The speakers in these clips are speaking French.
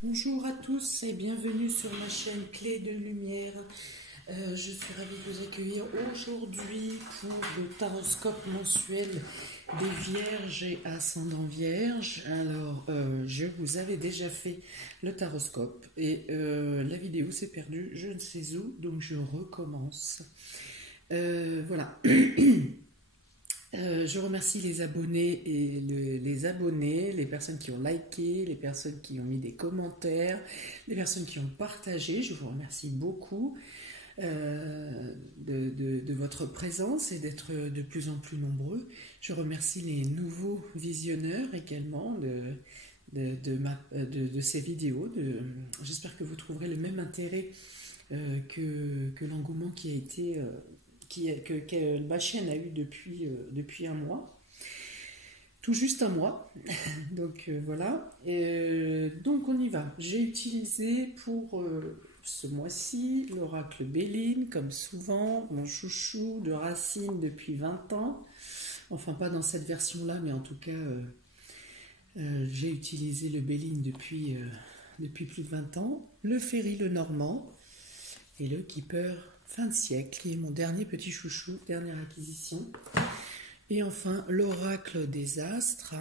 Bonjour à tous et bienvenue sur ma chaîne Clé de Lumière. Je suis ravie de vous accueillir aujourd'hui pour le taroscope mensuel des Vierges et ascendant Vierge. Alors, je vous avais déjà fait le taroscope et la vidéo s'est perdue, je ne sais où, donc je recommence. Voilà. Je remercie les abonnés et les abonnés, les personnes qui ont liké, les personnes qui ont mis des commentaires, les personnes qui ont partagé. Je vous remercie beaucoup de votre présence et d'être de plus en plus nombreux. Je remercie les nouveaux visionneurs également de ces vidéos. J'espère que vous trouverez le même intérêt que l'engouement qui a été... que ma chaîne a eu depuis un mois, tout juste un mois. Donc voilà. Donc on y va. J'ai utilisé pour ce mois-ci l'oracle Béline, comme souvent, mon chouchou de Racine depuis 20 ans. Enfin, pas dans cette version-là, mais en tout cas, j'ai utilisé le Béline depuis plus de 20 ans. Le Ferry le Normand et le Keeper fin de siècle, qui est mon dernier petit chouchou, dernière acquisition. Et enfin, l'oracle des astres,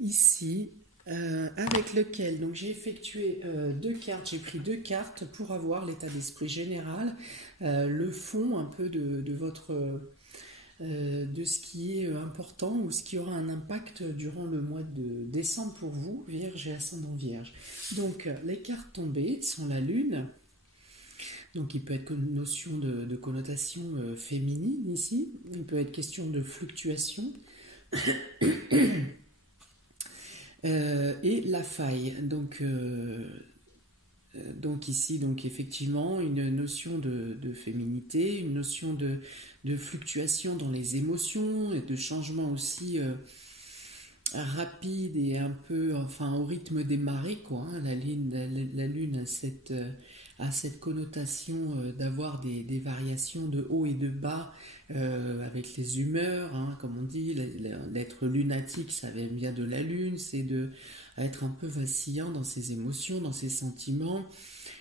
ici, avec lequel donc j'ai effectué deux cartes, j'ai pris deux cartes pour avoir l'état d'esprit général, le fond un peu de votre... de ce qui est important ou ce qui aura un impact durant le mois de décembre pour vous, Vierge et ascendant Vierge. Donc, les cartes tombées sont la Lune. Donc il peut être une notion de connotation féminine ici, il peut être question de fluctuation, et la faille. Donc ici, donc effectivement, une notion de féminité, une notion de fluctuation dans les émotions et de changement aussi rapide et un peu, enfin, au rythme des marées, quoi. Hein. La lune a cette connotation d'avoir des variations de haut et de bas avec les humeurs, hein, comme on dit, l'être lunatique, ça vient bien de la lune, c'est être un peu vacillant dans ses émotions, dans ses sentiments.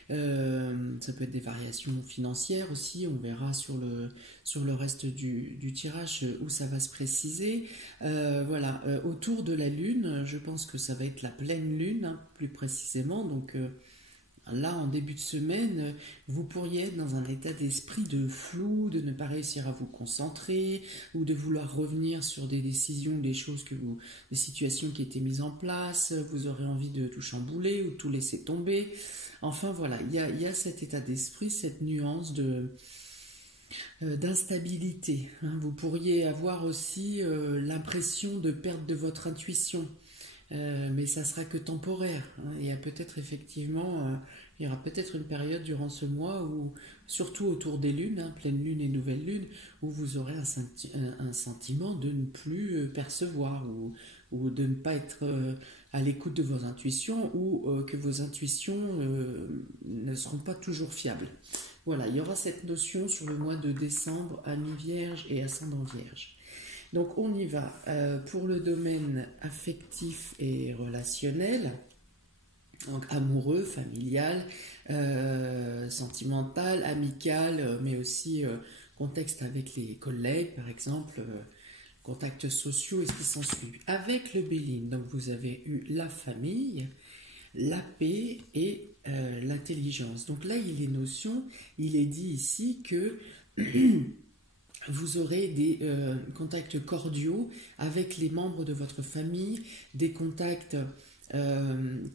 Ça peut être des variations financières aussi, on verra sur le reste du tirage où ça va se préciser. Voilà, autour de la lune, je pense que ça va être la pleine lune, hein, plus précisément, donc là, en début de semaine, vous pourriez être dans un état d'esprit de flou, de ne pas réussir à vous concentrer, ou de vouloir revenir sur des décisions, des situations qui étaient mises en place. Vous aurez envie de tout chambouler ou de tout laisser tomber. Enfin voilà, il y a cet état d'esprit, cette nuance d'instabilité. Hein. Vous pourriez avoir aussi l'impression de perdre de votre intuition. Mais ça sera que temporaire. Hein. Il y a peut-être effectivement, il y aura peut-être une période durant ce mois où, surtout autour des lunes, hein, pleine lune et nouvelle lune, où vous aurez un sentiment de ne plus percevoir ou de ne pas être à l'écoute de vos intuitions ou que vos intuitions ne seront pas toujours fiables. Voilà, il y aura cette notion sur le mois de décembre à mi-vierge et ascendant vierge. Donc on y va pour le domaine affectif et relationnel, donc amoureux, familial, sentimental, amical, mais aussi contexte avec les collègues par exemple, contacts sociaux et ce qui s'ensuit. Avec le Béline, donc vous avez eu la famille, la paix et l'intelligence. Donc là il est dit ici que vous aurez des contacts cordiaux avec les membres de votre famille, des contacts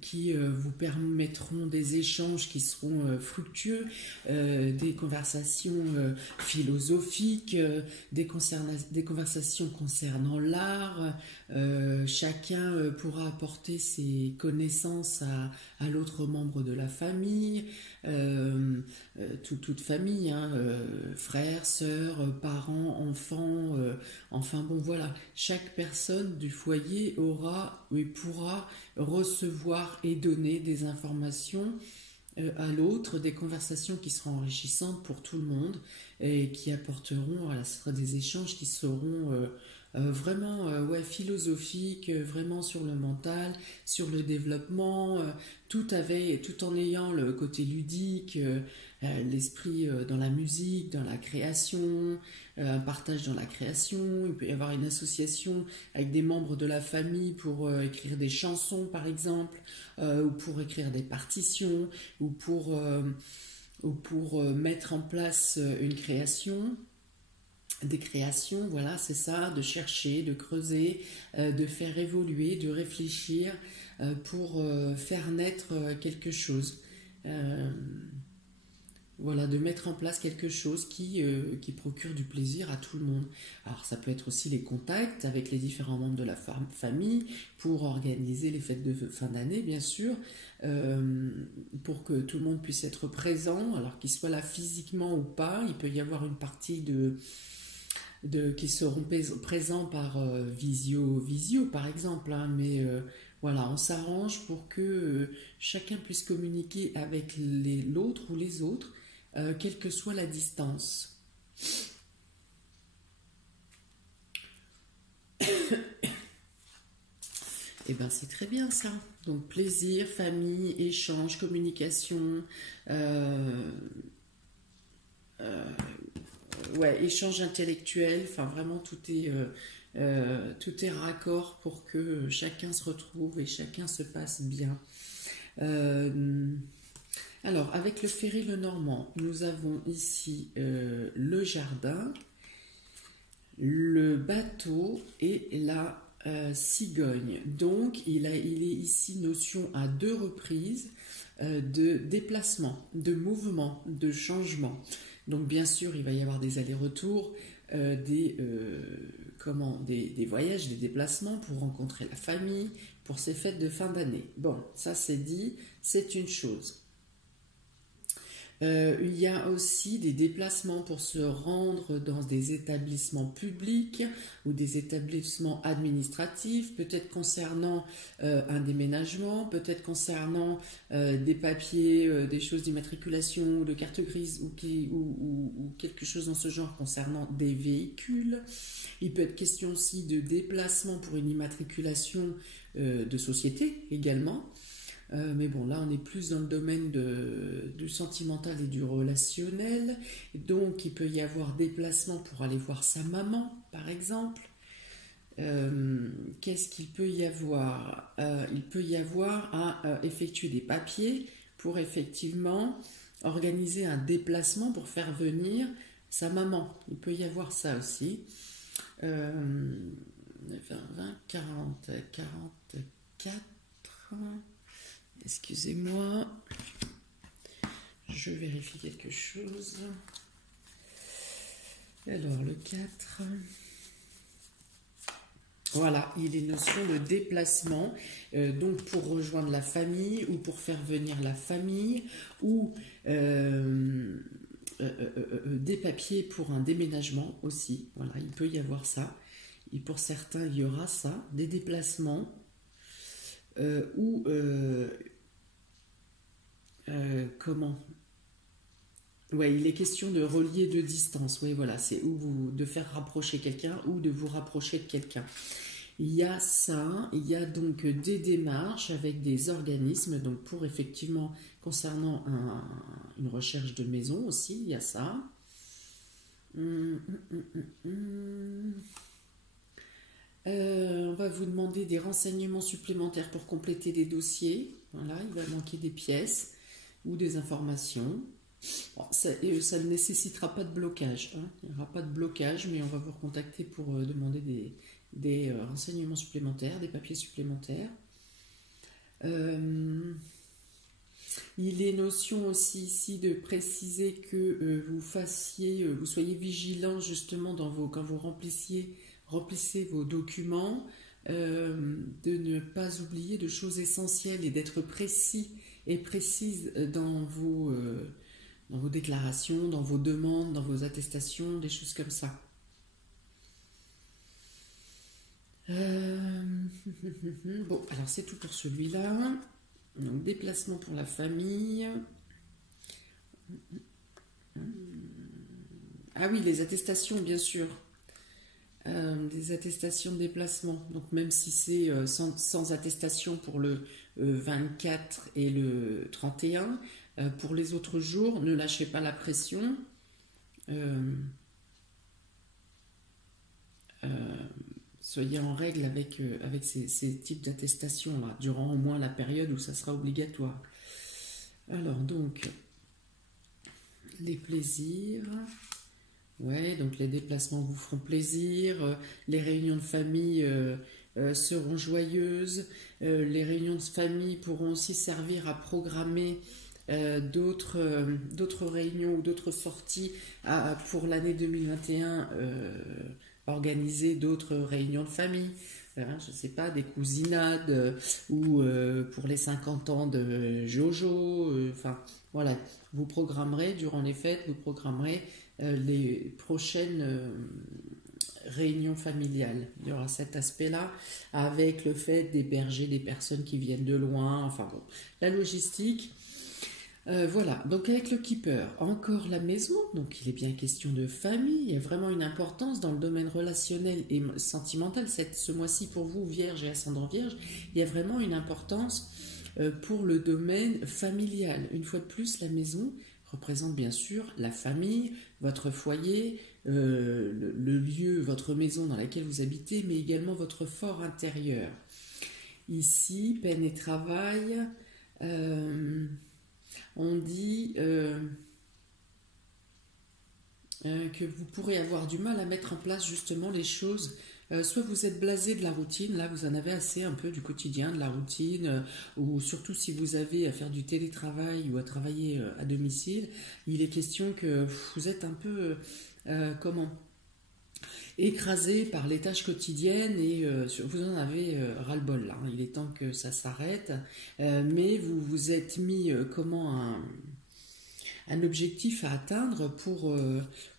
qui vous permettront des échanges qui seront fructueux, des conversations philosophiques, des conversations concernant l'art. Chacun pourra apporter ses connaissances à l'autre membre de la famille, toute famille, hein, frères, sœurs, parents, enfants, enfin bon voilà, chaque personne du foyer aura et pourra recevoir et donner des informations à l'autre, des conversations qui seront enrichissantes pour tout le monde et qui apporteront, voilà, ce sera des échanges qui seront vraiment ouais, philosophique, vraiment sur le mental, sur le développement, tout en ayant le côté ludique, l'esprit dans la musique, dans la création, un partage dans la création. Il peut y avoir une association avec des membres de la famille pour écrire des chansons, par exemple, ou pour écrire des partitions, ou pour mettre en place une création. Des créations, voilà, c'est ça, de chercher, de creuser, de faire évoluer, de réfléchir pour faire naître quelque chose. Euh, voilà, de mettre en place quelque chose qui procure du plaisir à tout le monde. Alors ça peut être aussi les contacts avec les différents membres de la famille pour organiser les fêtes de fin d'année, bien sûr, pour que tout le monde puisse être présent, alors qu'il soit là physiquement ou pas. Il peut y avoir une partie qui seront présents par visio par exemple, hein, mais voilà, on s'arrange pour que chacun puisse communiquer avec l'autre ou les autres, quelle que soit la distance. Et ben c'est très bien ça. Donc plaisir, famille, échange, communication, ouais, échange intellectuel, enfin vraiment tout est raccord pour que chacun se retrouve et chacun se passe bien. Alors, avec le Ferry le Normand, nous avons ici le jardin, le bateau et la cigogne. Donc, il est ici notion à 2 reprises de déplacement, de mouvement, de changement. Donc, bien sûr, il va y avoir des allers-retours, des voyages, des déplacements pour rencontrer la famille, pour ces fêtes de fin d'année. Bon, ça c'est dit, c'est une chose. Il y a aussi des déplacements pour se rendre dans des établissements publics ou des établissements administratifs, peut-être concernant un déménagement, peut-être concernant des papiers, des choses d'immatriculation ou de carte grise ou quelque chose dans ce genre concernant des véhicules. Il peut être question aussi de déplacement pour une immatriculation de société également. Mais bon, là on est plus dans le domaine du sentimental et du relationnel. Donc il peut y avoir déplacement pour aller voir sa maman, par exemple. Qu'est-ce qu'il peut y avoir? Il peut y avoir à effectuer des papiers pour effectivement organiser un déplacement pour faire venir sa maman. Il peut y avoir ça aussi. 20, 40, 44... Excusez-moi, je vérifie quelque chose. Alors, le 4. Voilà, il est notion de déplacement, donc pour rejoindre la famille ou pour faire venir la famille ou des papiers pour un déménagement aussi. Voilà, il peut y avoir ça. Et pour certains, il y aura ça, des déplacements ou comment? Ouais, il est question de relier de distance. Oui, voilà, c'est de faire rapprocher quelqu'un ou de vous rapprocher de quelqu'un. Il y a ça, il y a donc des démarches avec des organismes, donc pour effectivement, concernant une recherche de maison aussi, il y a ça. On va vous demander des renseignements supplémentaires pour compléter des dossiers. Voilà, il va manquer des pièces ou des informations. Bon, ça ne nécessitera pas de blocage. Hein. Il n'y aura pas de blocage, mais on va vous recontacter pour demander des renseignements supplémentaires, des papiers supplémentaires. Il est notion aussi ici de préciser que vous soyez vigilant justement quand vous remplissez vos documents, de ne pas oublier de choses essentielles et d'être précis et précise dans vos déclarations, dans vos demandes, dans vos attestations, des choses comme ça. Bon, alors c'est tout pour celui-là. Donc, déplacement pour la famille. Ah oui, les attestations, bien sûr. des attestations de déplacement. Donc même si c'est sans attestation pour le 24 et le 31, pour les autres jours, ne lâchez pas la pression. Soyez en règle avec ces types d'attestations-là, durant au moins la période où ça sera obligatoire. Alors donc, les plaisirs... Ouais, donc les déplacements vous feront plaisir, les réunions de famille seront joyeuses, les réunions de famille pourront aussi servir à programmer d'autres réunions ou d'autres sorties pour l'année 2021, organiser d'autres réunions de famille. Je ne sais pas, des cousinades ou pour les 50 ans de Jojo. Enfin, voilà, vous programmerez durant les fêtes, vous programmerez les prochaines réunions familiales. Il y aura cet aspect-là avec le fait d'héberger des personnes qui viennent de loin. Enfin bon, la logistique. Voilà, donc avec le Keeper, encore la maison, donc il est bien question de famille, il y a vraiment une importance dans le domaine relationnel et sentimental. Ce mois-ci pour vous, Vierge et ascendant Vierge, il y a vraiment une importance pour le domaine familial. Une fois de plus, la maison représente bien sûr la famille, votre foyer, le lieu, votre maison dans laquelle vous habitez, mais également votre fort intérieur. Ici, peine et travail... on dit que vous pourrez avoir du mal à mettre en place justement les choses. Soit vous êtes blasé de la routine, là vous en avez assez un peu du quotidien, de la routine, ou surtout si vous avez à faire du télétravail ou à travailler à domicile, il est question que vous êtes un peu, écrasé par les tâches quotidiennes et vous en avez ras-le-bol là. Il est temps que ça s'arrête, mais vous vous êtes mis un objectif à atteindre pour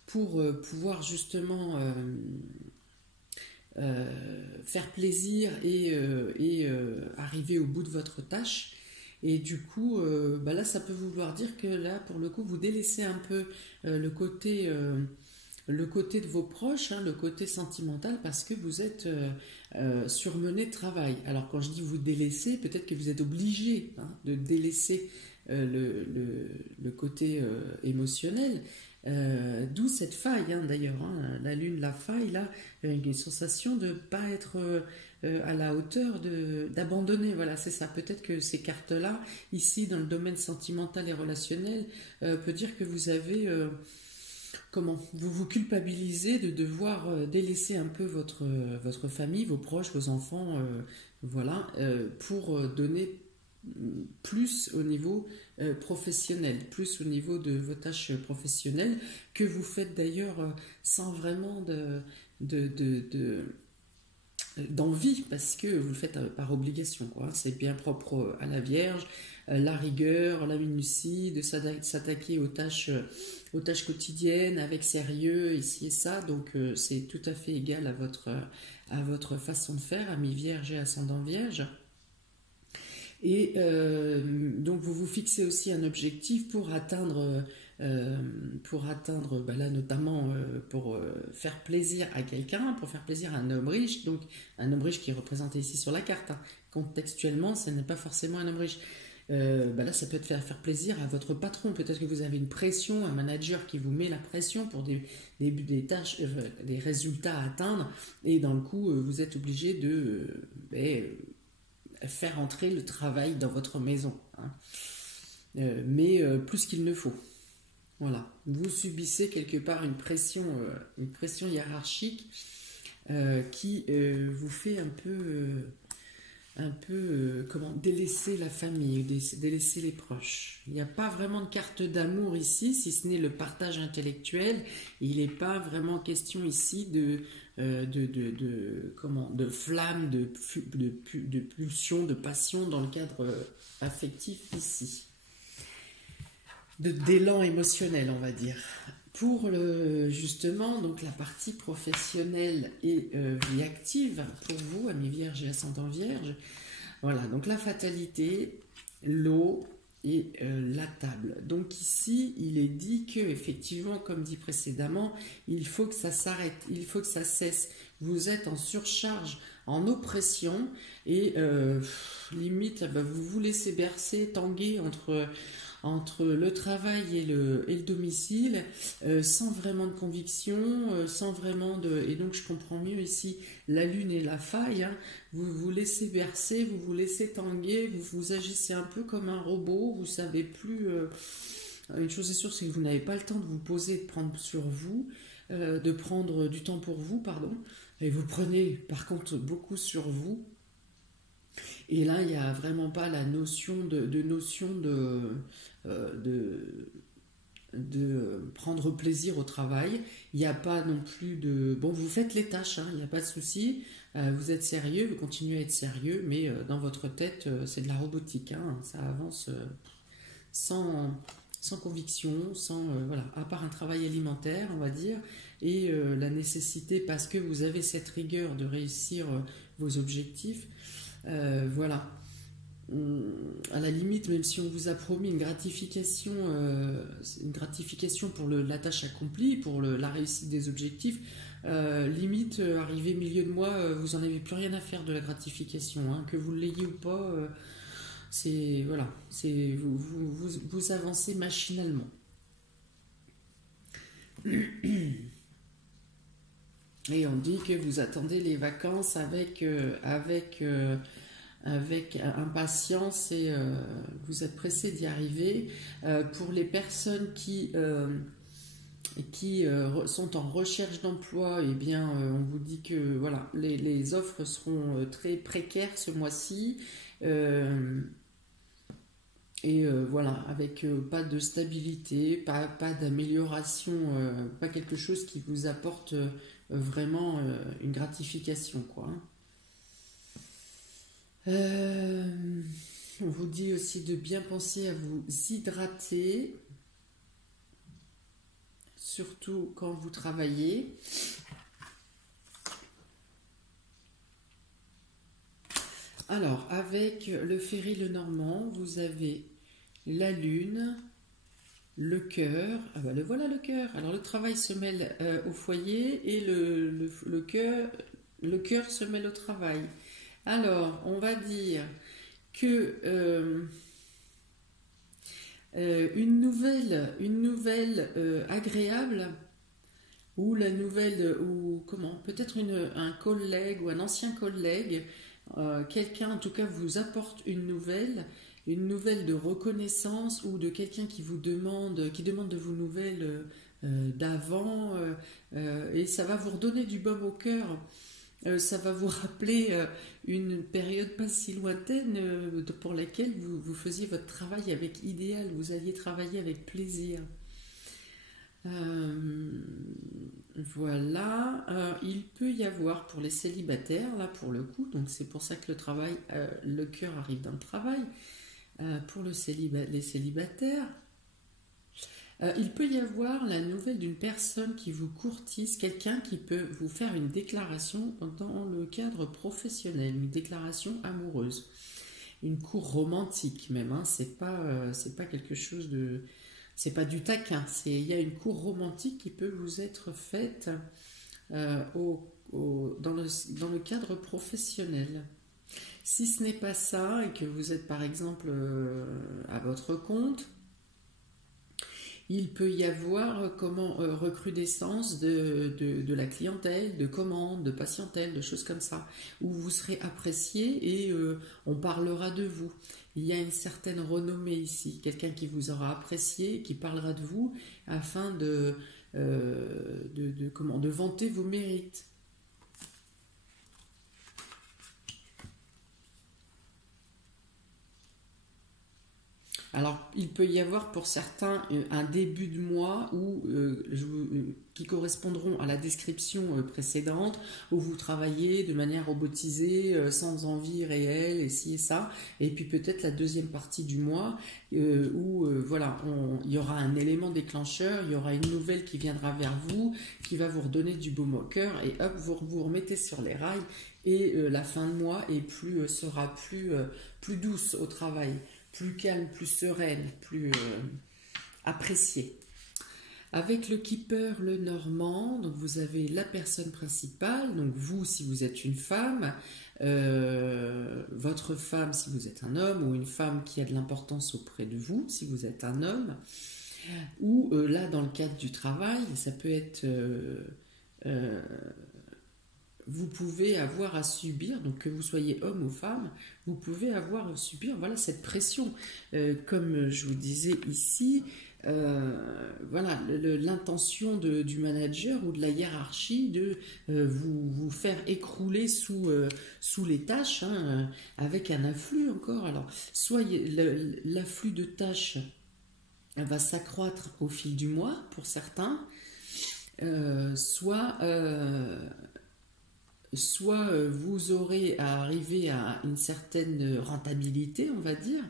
pouvoir justement faire plaisir et arriver au bout de votre tâche. Et du coup, là, ça peut vouloir dire que là, pour le coup, vous délaissez un peu le côté de vos proches, le côté sentimental, parce que vous êtes surmené de travail. Alors quand je dis vous délaisser, peut-être que vous êtes obligé de délaisser le côté émotionnel, d'où cette faille d'ailleurs, la lune, la faille, là, une sensation de ne pas être à la hauteur, d'abandonner, voilà, c'est ça. Peut-être que ces cartes-là, ici, dans le domaine sentimental et relationnel, peut dire que vous avez... vous vous culpabilisez de devoir délaisser un peu votre famille, vos proches, vos enfants, pour donner plus au niveau professionnel, plus au niveau de vos tâches professionnelles, que vous faites d'ailleurs sans vraiment d'envie, parce que vous le faites par obligation, quoi. C'est bien propre à la Vierge, la rigueur, la minutie, de s'attaquer aux tâches quotidiennes avec sérieux, ici et ça. Donc c'est tout à fait égal à votre façon de faire, ami Vierge et ascendant Vierge. Et donc vous vous fixez aussi un objectif pour atteindre là notamment pour faire plaisir à quelqu'un, pour faire plaisir à un homme riche, donc un homme riche qui est représenté ici sur la carte. Contextuellement, ce n'est pas forcément un homme riche. Là, ça peut être faire plaisir à votre patron. Peut-être que vous avez une pression, un manager qui vous met la pression pour des tâches, des résultats à atteindre, et dans le coup, vous êtes obligé de faire entrer le travail dans votre maison, mais plus qu'il ne faut. Voilà, vous subissez quelque part une pression hiérarchique qui vous fait un peu délaisser la famille, délaisser les proches. Il n'y a pas vraiment de carte d'amour ici, si ce n'est le partage intellectuel. Il n'est pas vraiment question ici de flamme, de pulsion, de passion dans le cadre affectif ici. D'élan émotionnel, on va dire. Pour justement donc la partie professionnelle et vie active, pour vous, amis Vierge et ascendant Vierge, voilà, donc la fatalité, l'eau et la table. Donc ici, il est dit que, effectivement, comme dit précédemment, il faut que ça s'arrête, il faut que ça cesse, vous êtes en surcharge, en oppression, et limite, vous vous laissez bercer, tanguer entre le travail et le domicile, sans vraiment de conviction, sans vraiment de... Et donc je comprends mieux ici la lune et la faille, hein. Vous vous laissez bercer, vous vous laissez tanguer, vous agissez un peu comme un robot, vous savez plus... une chose est sûre, c'est que vous n'avez pas le temps de vous poser, de prendre sur vous, de prendre du temps pour vous, pardon, et vous prenez par contre beaucoup sur vous. Et là, il n'y a vraiment pas la notion de prendre plaisir au travail. Il n'y a pas non plus de... Bon, vous faites les tâches, hein, il n'y a pas de souci. Vous êtes sérieux, vous continuez à être sérieux, mais dans votre tête, c'est de la robotique, hein, ça avance sans conviction, sans... voilà, à part un travail alimentaire, on va dire, et la nécessité, parce que vous avez cette rigueur de réussir vos objectifs, voilà. À la limite, même si on vous a promis une gratification pour la tâche accomplie, pour la réussite des objectifs, limite, arrivé milieu de mois, vous n'en avez plus rien à faire de la gratification, hein, que vous l'ayez ou pas, c'est voilà, c'est vous avancez machinalement. Et on dit que vous attendez les vacances avec impatience et vous êtes pressé d'y arriver. Pour les personnes qui sont en recherche d'emploi, eh bien, on vous dit que voilà, les offres seront très précaires ce mois-ci. Voilà, avec pas de stabilité, pas d'amélioration, pas quelque chose qui vous apporte vraiment une gratification, quoi. On vous dit aussi de bien penser à vous hydrater, surtout quand vous travaillez. Alors, avec le Féry Lenormand, vous avez la lune, le cœur. Ah bah voilà le cœur. Alors le travail se mêle au foyer et le cœur se mêle au travail. Alors, on va dire que une nouvelle agréable, ou peut-être un collègue ou un ancien collègue, quelqu'un en tout cas vous apporte une nouvelle de reconnaissance, ou de quelqu'un qui demande de vos nouvelles d'avant, et ça va vous redonner du baume au cœur. Ça va vous rappeler une période pas si lointaine pour laquelle vous faisiez votre travail avec idéal, vous alliez travailler avec plaisir. Voilà, il peut y avoir pour les célibataires, là pour le coup, donc c'est pour ça que le cœur arrive dans le travail, pour les célibataires. Il peut y avoir la nouvelle d'une personne qui vous courtise, quelqu'un qui peut vous faire une déclaration dans le cadre professionnel, une déclaration amoureuse, une cour romantique même, hein, c'est pas quelque chose de... C'est pas du taquin, il y a une cour romantique qui peut vous être faite dans le cadre professionnel. Si ce n'est pas ça, et que vous êtes par exemple à votre compte, il peut y avoir recrudescence de la clientèle, de commandes, de patientèle, de choses comme ça, où vous serez apprécié et on parlera de vous. Il y a une certaine renommée ici, quelqu'un qui vous aura apprécié, qui parlera de vous afin de vanter vos mérites. Alors, il peut y avoir pour certains un début de mois qui correspondront à la description précédente, où vous travaillez de manière robotisée, sans envie réelle, et ci et ça. Et puis peut-être la deuxième partie du mois, où il y aura un élément déclencheur, il y aura une nouvelle qui viendra vers vous, qui va vous redonner du baume au cœur, et hop, vous remettez sur les rails, et la fin de mois sera plus douce au travail. Plus calme, plus sereine, plus appréciée. Avec le keeper, le normand, donc vous avez la personne principale, donc vous si vous êtes une femme, votre femme si vous êtes un homme, ou une femme qui a de l'importance auprès de vous si vous êtes un homme, ou là dans le cadre du travail, ça peut être... euh, vous pouvez avoir à subir, donc que vous soyez homme ou femme, vous pouvez avoir à subir voilà, cette pression. Comme je vous disais ici, voilà, l'intention du manager ou de la hiérarchie de vous faire écrouler sous les tâches, hein, avec un afflux encore. Alors, soit l'afflux de tâches va s'accroître au fil du mois pour certains, soit vous aurez à arriver à une certaine rentabilité, on va dire,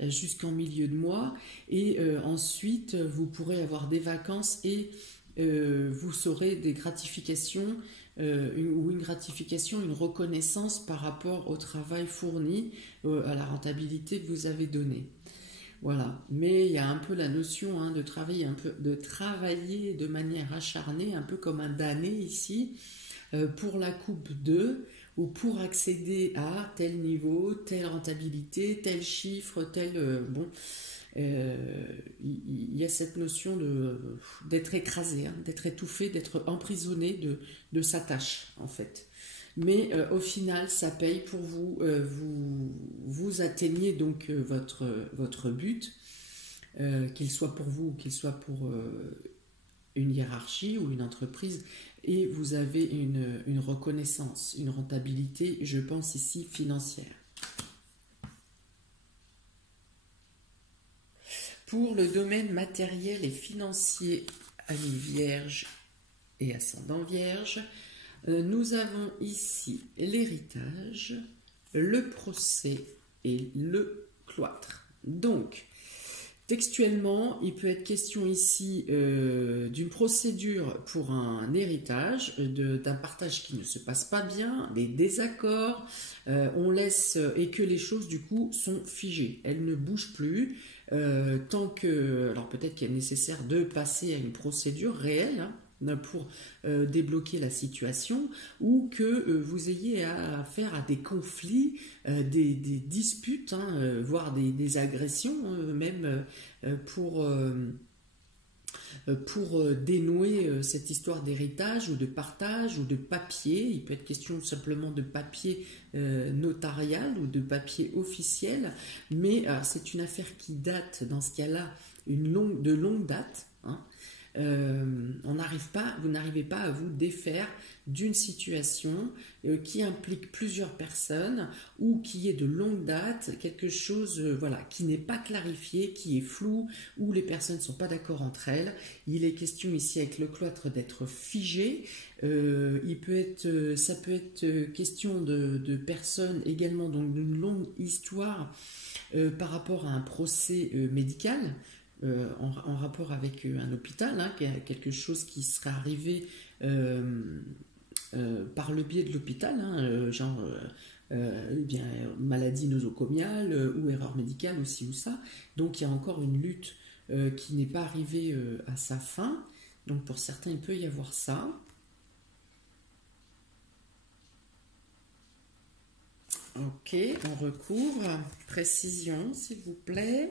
jusqu'en milieu de mois, et ensuite vous pourrez avoir des vacances et vous aurez des gratifications, une gratification, une reconnaissance par rapport au travail fourni, à la rentabilité que vous avez donnée. Voilà, mais il y a un peu la notion, hein, de travailler de manière acharnée, un peu comme un damné ici, pour la coupe 2 ou pour accéder à tel niveau, telle rentabilité, tel chiffre, il y a cette notion d'être écrasé, hein, d'être étouffé, d'être emprisonné de sa tâche en fait. Mais au final, ça paye pour vous. Vous atteignez donc votre but, qu'il soit pour vous ou qu'il soit pour une hiérarchie ou une entreprise, et vous avez une reconnaissance, une rentabilité, je pense ici financière. Pour le domaine matériel et financier, amis vierge et ascendant vierge, nous avons ici l'héritage, le procès et le cloître. Donc, textuellement, il peut être question ici d'une procédure pour un héritage, d'un partage qui ne se passe pas bien, des désaccords, on laisse, et que les choses du coup sont figées, elles ne bougent plus, tant que, alors peut-être qu'il est nécessaire de passer à une procédure réelle, hein, pour débloquer la situation, ou que vous ayez à faire à des conflits, des disputes, hein, voire des agressions, même pour dénouer cette histoire d'héritage ou de partage ou de papier. Il peut être question simplement de papier notarial ou de papier officiel, mais c'est une affaire qui date, dans ce cas-là, de longue date, hein. Vous n'arrivez pas à vous défaire d'une situation qui implique plusieurs personnes ou qui est de longue date, quelque chose voilà, qui n'est pas clarifié, qui est flou, où les personnes ne sont pas d'accord entre elles. Il est question ici avec le cloître d'être figé. Ça peut être question de personnes également, donc d'une longue histoire par rapport à un procès médical. En rapport avec un hôpital, hein, quelque chose qui serait arrivé par le biais de l'hôpital, hein, genre maladie nosocomiale ou erreur médicale ou ci ou ça. Donc il y a encore une lutte qui n'est pas arrivée à sa fin. Donc pour certains, il peut y avoir ça. Ok, on recouvre. Précision, s'il vous plaît.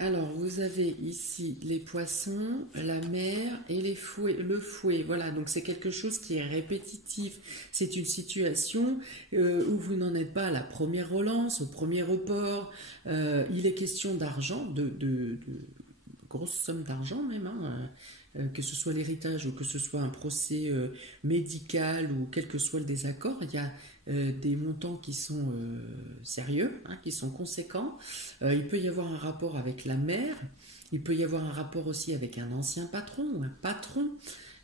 Alors, vous avez ici les poissons, la mer et le fouet. Voilà, donc c'est quelque chose qui est répétitif. C'est une situation où vous n'en êtes pas à la première relance, au premier report. Il est question d'argent, de grosses sommes d'argent même, hein, que ce soit l'héritage ou que ce soit un procès médical ou quel que soit le désaccord. Il y a des montants qui sont sérieux, hein, qui sont conséquents. Il peut y avoir un rapport avec la mère, il peut y avoir un rapport aussi avec un ancien patron ou un patron,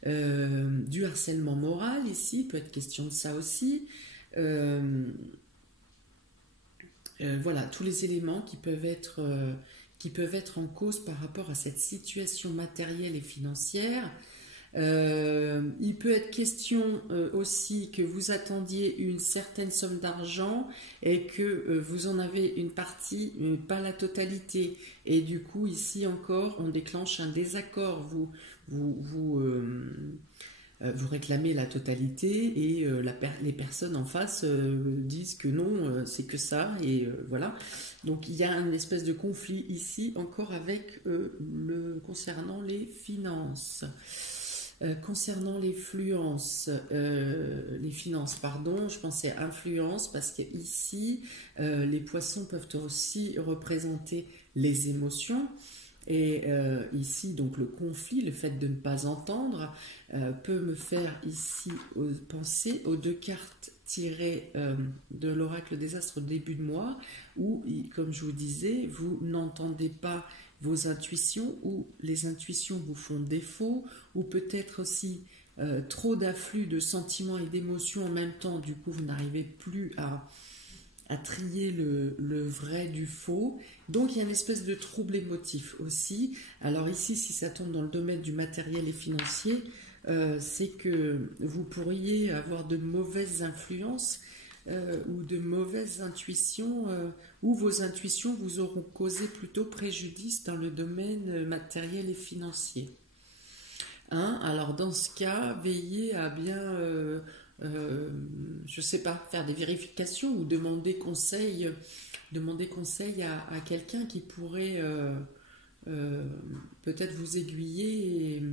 du harcèlement moral ici, il peut être question de ça aussi. Voilà, tous les éléments qui peuvent être en cause par rapport à cette situation matérielle et financière. Il peut être question aussi que vous attendiez une certaine somme d'argent et que vous en avez une partie, mais pas la totalité. Et du coup, ici encore, on déclenche un désaccord. Vous réclamez la totalité et les personnes en face disent que non, c'est que ça. Et voilà. Donc, il y a une espèce de conflit ici encore avec concernant les finances. Concernant les finances, pardon, je pensais influence parce que ici, les poissons peuvent aussi représenter les émotions. Et ici, donc le conflit, le fait de ne pas entendre, peut me faire ici penser aux 2 cartes tirées de l'oracle des astres au début de mois, où, comme je vous disais, vous n'entendez pas vos intuitions, ou les intuitions vous font défaut, ou peut-être aussi trop d'afflux de sentiments et d'émotions en même temps, du coup vous n'arrivez plus à trier le vrai du faux. Donc il y a une espèce de trouble émotif aussi. Alors ici, si ça tombe dans le domaine du matériel et financier, c'est que vous pourriez avoir de mauvaises influences ou de mauvaises intuitions, ou vos intuitions vous auront causé plutôt préjudice dans le domaine matériel et financier. Hein? Alors dans ce cas, veillez à bien, je sais pas, faire des vérifications ou demander conseil à quelqu'un qui pourrait peut-être vous aiguiller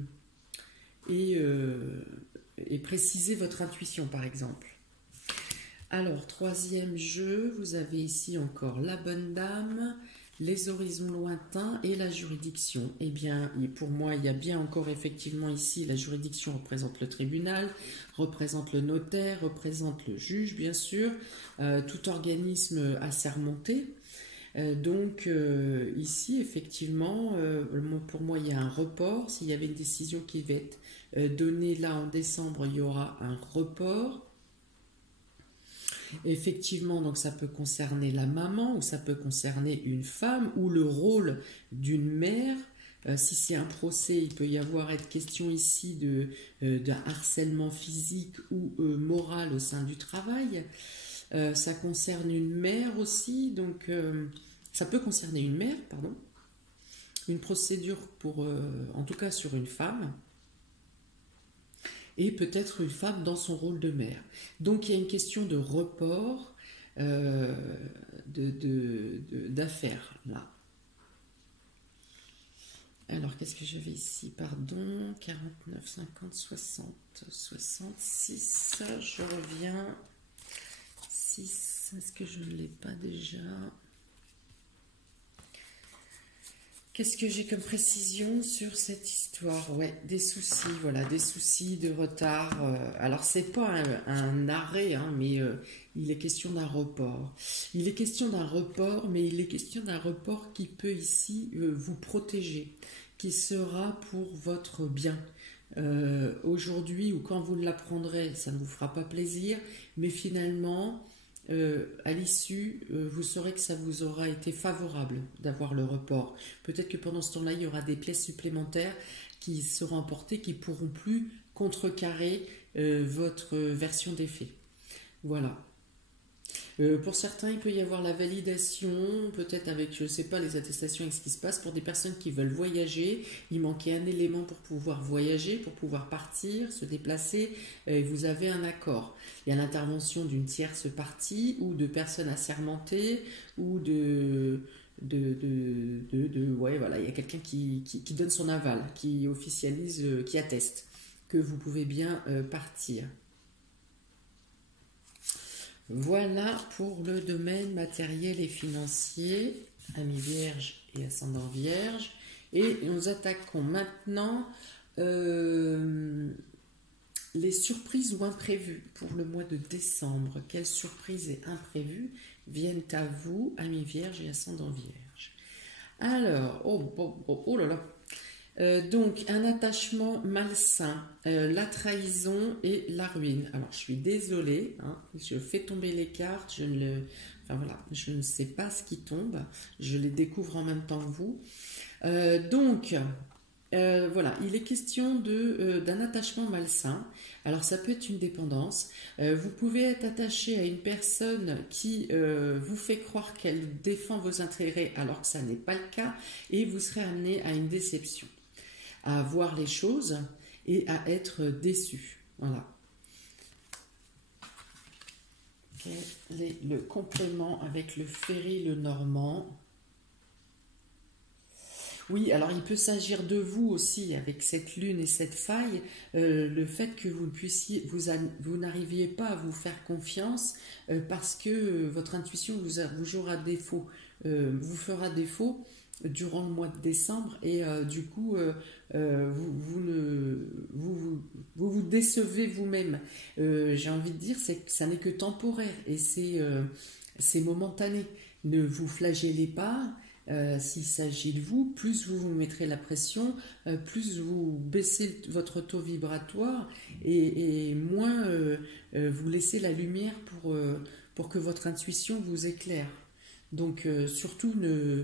et préciser votre intuition, par exemple. Alors, 3e jeu, vous avez ici encore la bonne dame, les horizons lointains et la juridiction. Eh bien, pour moi, il y a bien encore effectivement ici, la juridiction représente le tribunal, représente le notaire, représente le juge, bien sûr, tout organisme assermenté. Donc ici, effectivement, pour moi, il y a un report. S'il y avait une décision qui va être donnée là en décembre, il y aura un report. Effectivement, donc ça peut concerner la maman, ou ça peut concerner une femme, ou le rôle d'une mère. Si c'est un procès, il peut y être question ici d'un harcèlement physique ou moral au sein du travail. Ça concerne une mère aussi, donc ça peut concerner une mère, pardon. Une procédure en tout cas sur une femme. Et peut-être une femme dans son rôle de mère. Donc il y a une question de report d'affaires là. Alors qu'est-ce que j'avais ici? Pardon, 49, 50, 60, 66, je reviens. 6, est-ce que je ne l'ai pas déjà? Qu'est-ce que j'ai comme précision sur cette histoire? Ouais, des soucis, voilà, des soucis de retard. Alors, c'est pas un arrêt, hein, mais il est question d'un report. Il est question d'un report, mais il est question d'un report qui peut ici vous protéger, qui sera pour votre bien. Aujourd'hui ou quand vous l'apprendrez, ça ne vous fera pas plaisir, mais finalement... à l'issue, vous saurez que ça vous aura été favorable d'avoir le report. Peut-être que pendant ce temps-là, il y aura des pièces supplémentaires qui seront apportées, qui ne pourront plus contrecarrer votre version des faits. Voilà. Pour certains, il peut y avoir la validation, peut-être avec, je ne sais pas, les attestations et ce qui se passe. Pour des personnes qui veulent voyager, il manquait un élément pour pouvoir voyager, pour pouvoir partir, se déplacer, et vous avez un accord. Il y a l'intervention d'une tierce partie ou de personnes assermentées ou ouais, voilà, il y a quelqu'un qui donne son aval, qui officialise, qui atteste que vous pouvez bien partir. Voilà pour le domaine matériel et financier, amis vierge et ascendant vierge. Et nous attaquons maintenant les surprises ou imprévues pour le mois de décembre. Quelles surprises et imprévues viennent à vous, amis vierge et ascendant vierge? Alors, oh là là. Donc, un attachement malsain, la trahison et la ruine. Alors, je suis désolée, hein, je fais tomber les cartes, je ne sais pas ce qui tombe, je les découvre en même temps que vous. Donc, Voilà, il est question d'un attachement malsain. Alors ça peut être une dépendance. Vous pouvez être attaché à une personne qui vous fait croire qu'elle défend vos intérêts alors que ça n'est pas le cas, et vous serez amené à une déception, à voir les choses et à être déçu. Voilà. Quel est le complément avec le Ferry, le Normand? Oui, alors il peut s'agir de vous aussi avec cette lune et cette faille, le fait que vous ne puissiez, vous n'arriviez pas à vous faire confiance parce que votre intuition vous jouera défaut, vous fera défaut durant le mois de décembre, et du coup vous décevez vous-même. J'ai envie de dire, c'est que ça n'est que temporaire et c'est momentané. Ne vous flagellez pas. S'il s'agit de vous, plus vous vous mettrez la pression, plus vous baissez votre taux vibratoire, et moins vous laissez la lumière pour que votre intuition vous éclaire. Donc surtout ne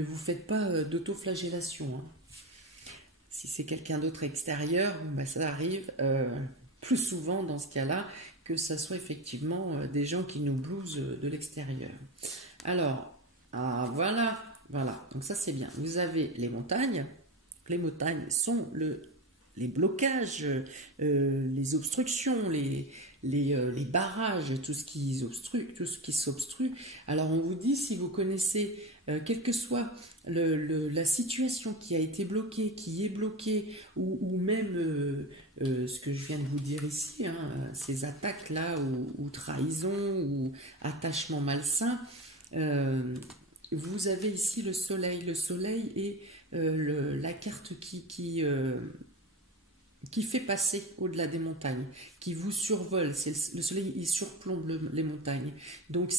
vous faites pas d'autoflagellation, hein. Si c'est quelqu'un d'autre extérieur, bah, ça arrive plus souvent dans ce cas-là que ça soit effectivement des gens qui nous blousent de l'extérieur. Alors, voilà. Voilà, donc ça c'est bien. Vous avez les montagnes. Les montagnes sont les blocages, les obstructions, les barrages, tout ce qui obstrue, tout ce qui s'obstrue. Alors on vous dit, si vous connaissez, quelle que soit la situation qui a été bloquée, qui est bloquée, ou même ce que je viens de vous dire ici, hein, ces attaques-là, ou trahison, ou attachement malsain, vous avez ici le soleil. Le soleil est la carte qui fait passer au-delà des montagnes, qui vous survole. Le soleil, il surplombe les montagnes. Donc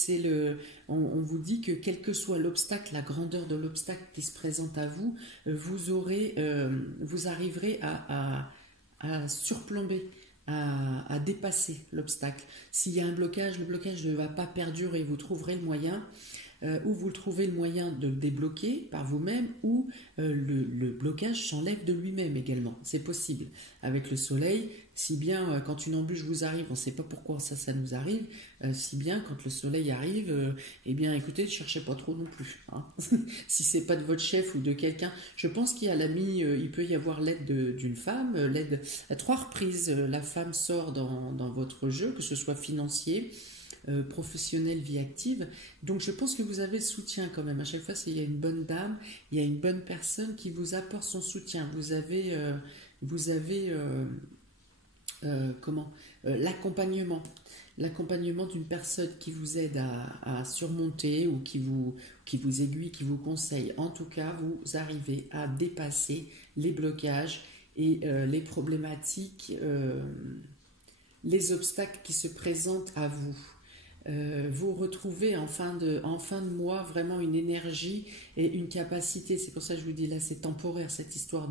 on vous dit que quel que soit l'obstacle, la grandeur de l'obstacle qui se présente à vous, vous arriverez à surplomber, à dépasser l'obstacle. S'il y a un blocage, le blocage ne va pas perdurer. Vous trouverez le moyen. Ou vous trouvez le moyen de le débloquer par vous-même, ou le blocage s'enlève de lui-même également. C'est possible. Avec le soleil, si bien quand une embûche vous arrive, on ne sait pas pourquoi ça nous arrive, si bien quand le soleil arrive, eh bien écoutez, ne cherchez pas trop non plus, hein. Si c'est pas de votre chef ou de quelqu'un, je pense qu'il y a il peut y avoir l'aide d'une femme, l'aide à 3 reprises, la femme sort dans votre jeu, que ce soit financier, professionnelle, vie active. Donc je pense que vous avez le soutien quand même. À chaque fois, il y a une bonne dame, il y a une bonne personne qui vous apporte son soutien. Vous avez l'accompagnement d'une personne qui vous aide à surmonter, ou qui vous aiguille, qui vous conseille. En tout cas, vous arrivez à dépasser les blocages et les problématiques, les obstacles qui se présentent à vous. Vous retrouvez en fin de mois vraiment une énergie et une capacité. C'est pour ça que je vous dis là, c'est temporaire, cette histoire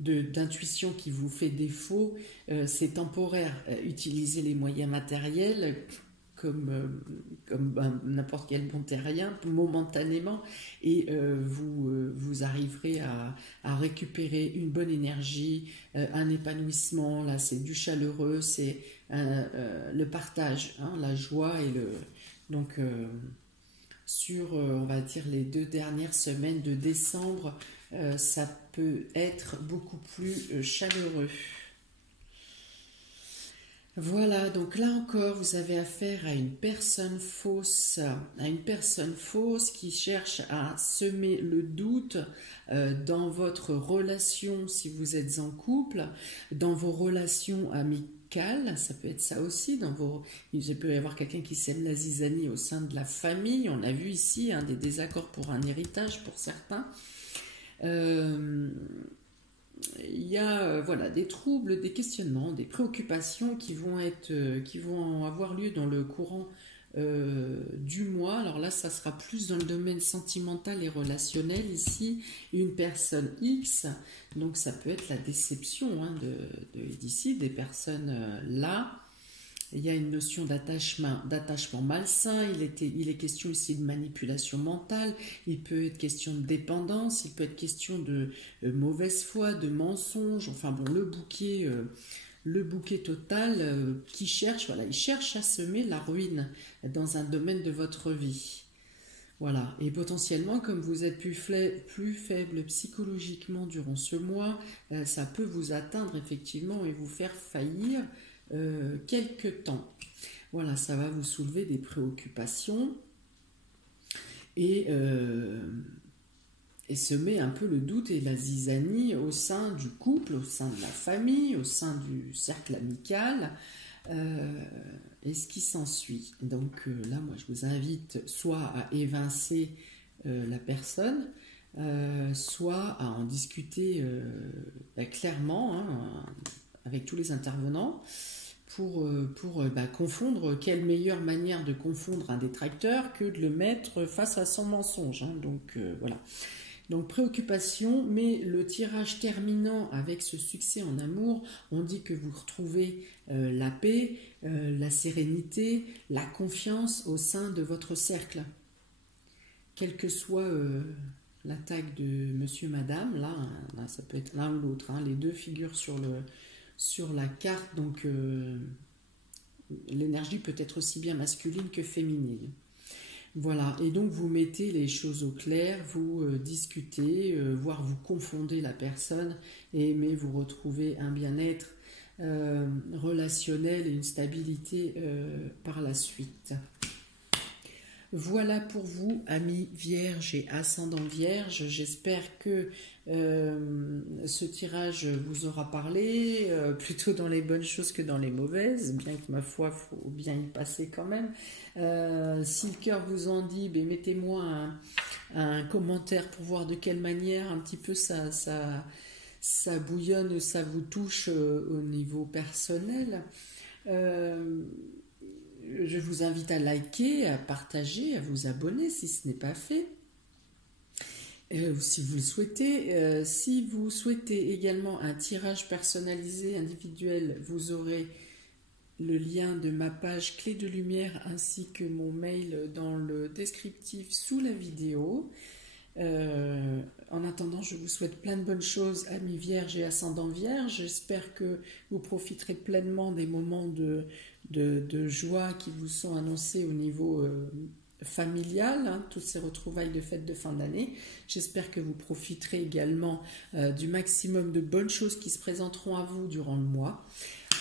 d'intuition qui vous fait défaut. C'est temporaire. Utilisez les moyens matériels comme n'importe quel bon terrien, momentanément, et vous arriverez à récupérer une bonne énergie, un épanouissement. Là, c'est du chaleureux, c'est le partage, hein, la joie donc sur on va dire les 2 dernières semaines de décembre, ça peut être beaucoup plus chaleureux. Voilà, donc là encore, vous avez affaire à une personne fausse, qui cherche à semer le doute dans votre relation, si vous êtes en couple, dans vos relations amicales. Ça peut être ça aussi. Il peut y avoir quelqu'un qui sème la zizanie au sein de la famille. On a vu ici des désaccords pour un héritage pour certains. Il y a des troubles, des questionnements, des préoccupations qui vont avoir lieu dans le courant du mois. Alors là, ça sera plus dans le domaine sentimental et relationnel ici. Une personne X, donc ça peut être la déception d'ici, des personnes là. il y a une notion d'attachement malsain, il est question ici de manipulation mentale, il peut être question de dépendance, il peut être question de mauvaise foi, de mensonge, enfin bon, le bouquet total qui cherche, voilà, il cherche à semer la ruine dans un domaine de votre vie. Voilà, et potentiellement, comme vous êtes plus faible psychologiquement durant ce mois, ça peut vous atteindre effectivement et vous faire faillir quelque temps. Voilà, ça va vous soulever des préoccupations et semer un peu le doute et la zizanie au sein du couple, au sein de la famille, au sein du cercle amical. Et ce qui s'ensuit. Donc là, moi, je vous invite soit à évincer la personne, soit à en discuter clairement avec tous les intervenants pour confondre. Quelle meilleure manière de confondre un détracteur que de le mettre face à son mensonge. Donc voilà. Donc préoccupation, mais le tirage terminant avec ce succès en amour, on dit que vous retrouvez la paix, la sérénité, la confiance au sein de votre cercle. Quelle que soit l'attaque de monsieur, madame, là, ça peut être l'un ou l'autre, les deux figurent sur la carte, donc l'énergie peut être aussi bien masculine que féminine. Voilà, et donc vous mettez les choses au clair, vous discutez, voire vous confondez la personne, mais vous retrouvez un bien-être relationnel et une stabilité par la suite. Voilà pour vous, amis vierges et ascendants vierges. J'espère que ce tirage vous aura parlé, plutôt dans les bonnes choses que dans les mauvaises, bien que ma foi, il faut bien y passer quand même. Si le cœur vous en dit, mettez-moi un commentaire pour voir de quelle manière un petit peu ça bouillonne, ça vous touche au niveau personnel. Je vous invite à liker, à partager, à vous abonner si ce n'est pas fait. Si vous le souhaitez. Si vous souhaitez également un tirage personnalisé individuel, vous aurez le lien de ma page Clé de Lumière ainsi que mon mail dans le descriptif sous la vidéo. En attendant, je vous souhaite plein de bonnes choses, amis vierges et ascendants vierges. J'espère que vous profiterez pleinement des moments de joie qui vous sont annoncés au niveau familial, toutes ces retrouvailles de fêtes de fin d'année. J'espère que vous profiterez également du maximum de bonnes choses qui se présenteront à vous durant le mois.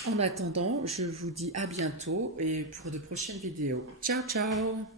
En attendant, je vous dis à bientôt et pour de prochaines vidéos. Ciao, ciao!